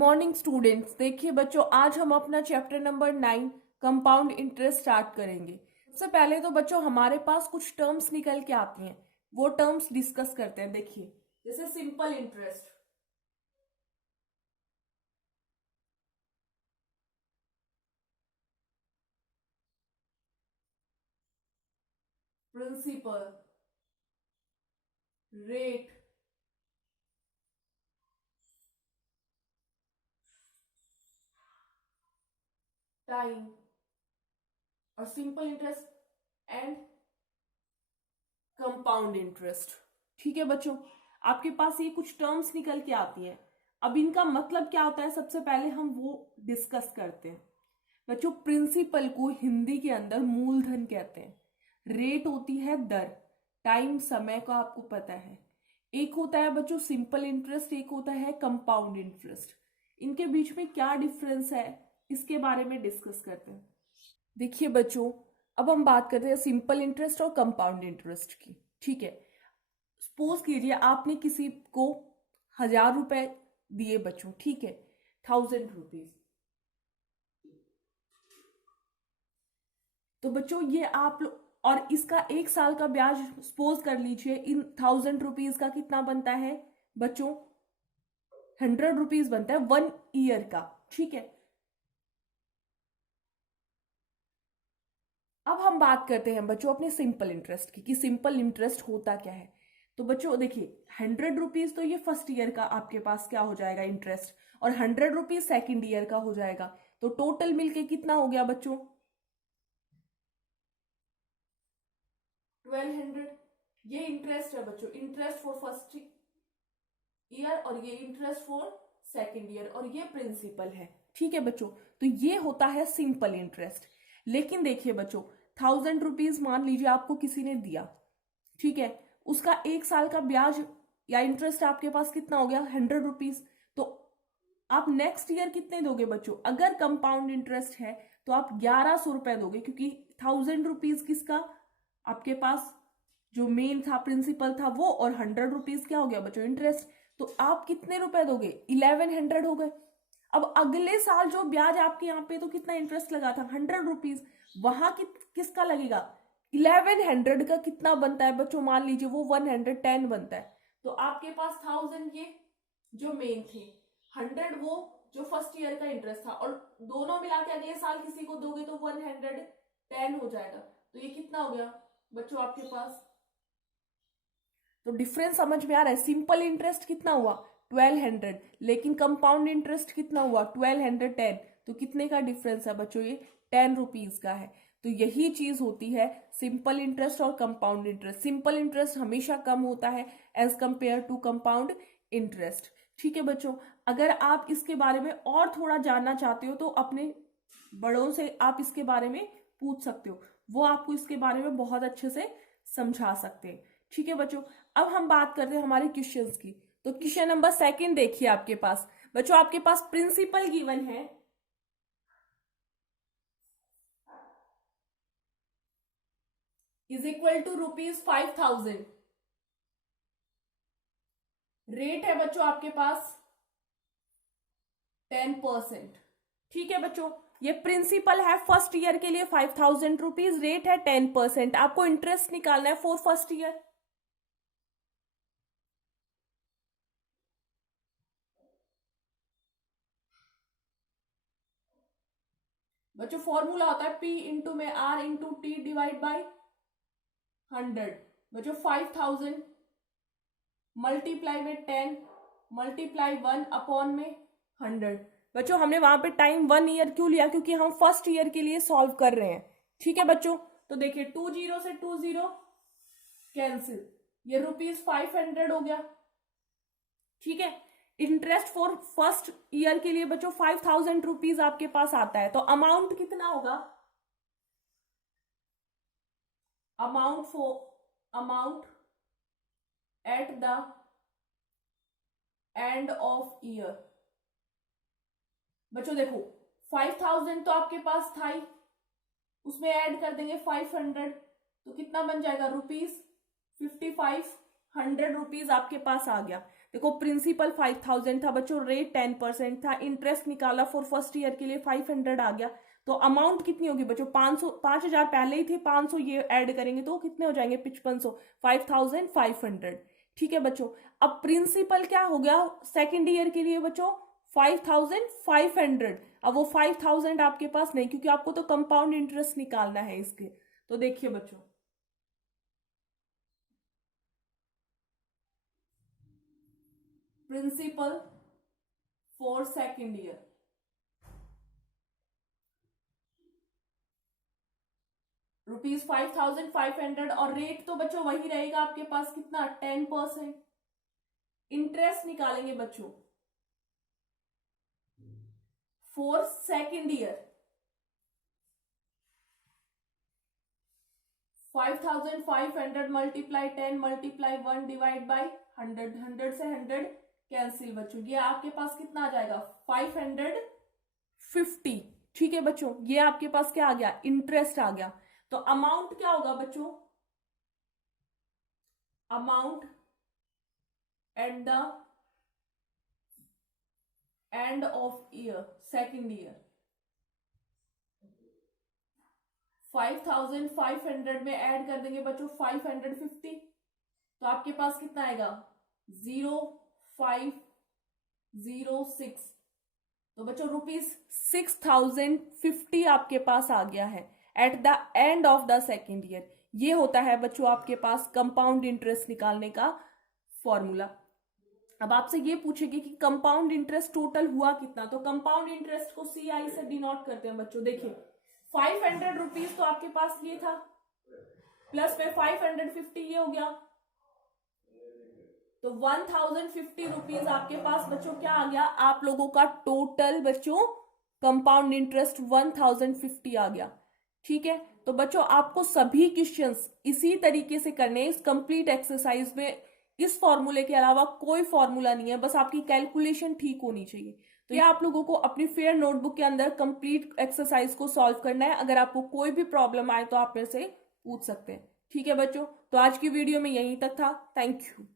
Morning students, देखिए बच्चों, आज हम अपना chapter number 9 compound interest start करेंगे। सबसे पहले तो बच्चों हमारे पास कुछ टर्म्स निकल के आती हैं, वो टर्म्स डिस्कस करते हैं। देखिए, जैसे simple interest, principal, rate, time और simple interest and compound interest. ठीक है बच्चों, आपके पास ये कुछ टर्म्स निकल के आती हैं। अब इनका मतलब क्या होता है, सबसे पहले हम वो डिस्कस करते हैं। बच्चों, प्रिंसिपल को हिंदी के अंदर मूलधन कहते हैं, रेट होती है दर, टाइम समय का आपको पता है। एक होता है बच्चों सिंपल इंटरेस्ट, एक होता है कंपाउंड इंटरेस्ट। इनके बीच में क्या डिफरेंस है, इसके बारे में डिस्कस करते हैं। देखिए बच्चों, अब हम बात करते हैं सिंपल इंटरेस्ट और कंपाउंड इंटरेस्ट की। ठीक है, सपोज कीजिए आपने किसी को 1000 रुपए दिए बच्चों, ठीक है, 1000 रुपीज। तो बच्चों ये आप और इसका 1 साल का ब्याज सपोज कर लीजिए, इन 1000 रुपीज का कितना बनता है बच्चों, 100 रुपीज बनता है 1 ईयर का। ठीक है, अब हम बात करते हैं बच्चों अपने सिंपल इंटरेस्ट की, कि सिंपल इंटरेस्ट होता क्या है। तो बच्चों देखिए, 100 रुपीज तो ये फर्स्ट ईयर का आपके पास क्या हो जाएगा इंटरेस्ट, और 100 रुपीज सेकेंड ईयर का हो जाएगा। तो टोटल मिलके कितना हो गया बच्चों, 1200। ये इंटरेस्ट है बच्चों, इंटरेस्ट फॉर फर्स्ट ईयर, और ये इंटरेस्ट फॉर सेकेंड ईयर, और ये प्रिंसिपल है। ठीक है बच्चों, तो ये होता है सिंपल इंटरेस्ट। लेकिन देखिए बच्चों, 1000 रुपीज मान लीजिए आपको किसी ने दिया, ठीक है, उसका 1 साल का ब्याज या इंटरेस्ट आपके पास कितना हो गया, 100 रुपीज। तो आप नेक्स्ट ईयर कितने दोगे बच्चों, अगर कंपाउंड इंटरेस्ट है तो आप 1100 रुपए दोगे, क्योंकि 1000 रुपीज किसका, आपके पास जो मेन था प्रिंसिपल था वो, और 100 रुपीज क्या हो गया बच्चों, इंटरेस्ट। तो आप कितने रुपए दोगे, 1100 हो गए। अब अगले साल जो ब्याज आपके यहाँ पे तो कितना इंटरेस्ट लगा था, 100 रुपीज, वहां किसका लगेगा, 1100 का कितना बनता है बच्चों, मान लीजिए वो 110 बनता है। तो आपके पास 1000 ये जो मेन थे, 100 वो जो फर्स्ट ईयर का इंटरेस्ट था, और दोनों मिला के अगले साल किसी को दोगे तो 110 हो जाएगा। तो ये कितना हो गया बच्चों आपके पास, तो डिफरेंस समझ में आ रहा है। सिंपल इंटरेस्ट कितना हुआ 1200, लेकिन कंपाउंड इंटरेस्ट कितना हुआ 1210। तो कितने का डिफरेंस है बच्चों, ये 10 रुपीज का है। तो यही चीज होती है सिंपल इंटरेस्ट और कंपाउंड इंटरेस्ट। सिंपल इंटरेस्ट हमेशा कम होता है as compare to compound interest. ठीक है बच्चों, अगर आप इसके बारे में और थोड़ा जानना चाहते हो तो अपने बड़ों से आप इसके बारे में पूछ सकते हो, वो आपको इसके बारे में बहुत अच्छे से समझा सकते हैं। ठीक है बच्चों, अब हम बात करते हैं हमारे क्वेश्चंस की। तो क्वेश्चन नंबर 2 देखिए आपके पास बच्चों, आपके पास प्रिंसिपल गिवन है, इज इक्वल टू ₹5000। रेट है बच्चों आपके पास 10%। ठीक है बच्चों, ये प्रिंसिपल है फर्स्ट ईयर के लिए 5000 रुपीज, रेट है 10%। आपको इंटरेस्ट निकालना है फॉर फर्स्ट ईयर। बच्चों फॉर्मूला होता है P इंटू में R into T divide by 100। बच्चों 5000 मल्टीप्लाई में 10 मल्टीप्लाई 1 में 100। बच्चों हमने वहां पे टाइम 1 ईयर क्यों लिया, क्योंकि हम फर्स्ट ईयर के लिए सॉल्व कर रहे हैं। ठीक है बच्चों, तो देखिए 20 से 20 कैंसिल, ये ₹500 हो गया। ठीक है, इंटरेस्ट फॉर फर्स्ट ईयर के लिए बच्चों 5000 रुपीज आपके पास आता है। तो अमाउंट कितना होगा, amount at the end of year. बच्चों देखो 5000 तो आपके पास था ही, उसमें ऐड कर देंगे 500, तो कितना बन जाएगा ₹5500 आपके पास आ गया। देखो प्रिंसिपल 5000 था बच्चों, रेट 10% था, इंटरेस्ट निकाला फॉर फर्स्ट ईयर के लिए 500 आ गया, तो अमाउंट कितनी होगी बच्चों 500, 5000 पहले ही थे, 500 ये ऐड करेंगे तो कितने हो जाएंगे 5500, 5500। ठीक है बच्चों, अब प्रिंसिपल क्या हो गया सेकेंड ईयर के लिए बच्चों 5500। अब वो 5000 आपके पास नहीं, क्योंकि आपको तो कंपाउंड इंटरेस्ट निकालना है इसके। तो देखिए बच्चों, प्रिंसिपल फॉर सेकेंड ईयर ₹5500, और रेट तो बच्चों वही रहेगा आपके पास, कितना 10%। इंटरेस्ट निकालेंगे बच्चों for second year 5500 multiply 10 multiply 1 divide by 100, 100 से 100 कैंसिल बच्चों, ये आपके पास कितना आ जाएगा 550। ठीक है बच्चों, ये आपके पास क्या आ गया इंटरेस्ट आ गया। तो अमाउंट क्या होगा बच्चों, amount at the end of year second year 5500 में ऐड कर देंगे बच्चों 550, तो आपके पास कितना आएगा 0506। तो बच्चों ₹6050 आपके पास आ गया है at the end of the second year. ये होता है बच्चों आपके पास कंपाउंड इंटरेस्ट निकालने का फॉर्मूला। अब आपसे ये पूछेगी कि कंपाउंड इंटरेस्ट टोटल हुआ कितना, तो कंपाउंड इंटरेस्ट को CI से डिनोट करते हैं बच्चों। देखिए 500 रुपीज तो आपके पास ये था, प्लस में 550 ये हो गया, तो 1050 रुपीज आपके पास बच्चों क्या आ गया, आप लोगों का टोटल बच्चों कंपाउंड इंटरेस्ट 1050 आ गया। ठीक है, तो बच्चों आपको सभी क्वेश्चंस इसी तरीके से करने हैं। इस कंप्लीट एक्सरसाइज में इस फॉर्मूले के अलावा कोई फॉर्मूला नहीं है, बस आपकी कैलकुलेशन ठीक होनी चाहिए। तो ये आप लोगों को अपनी फेयर नोटबुक के अंदर कंप्लीट एक्सरसाइज को सॉल्व करना है। अगर आपको कोई भी प्रॉब्लम आए तो आप मेरे से पूछ सकते हैं। ठीक है बच्चों, तो आज की वीडियो में यहीं तक था। Thank you.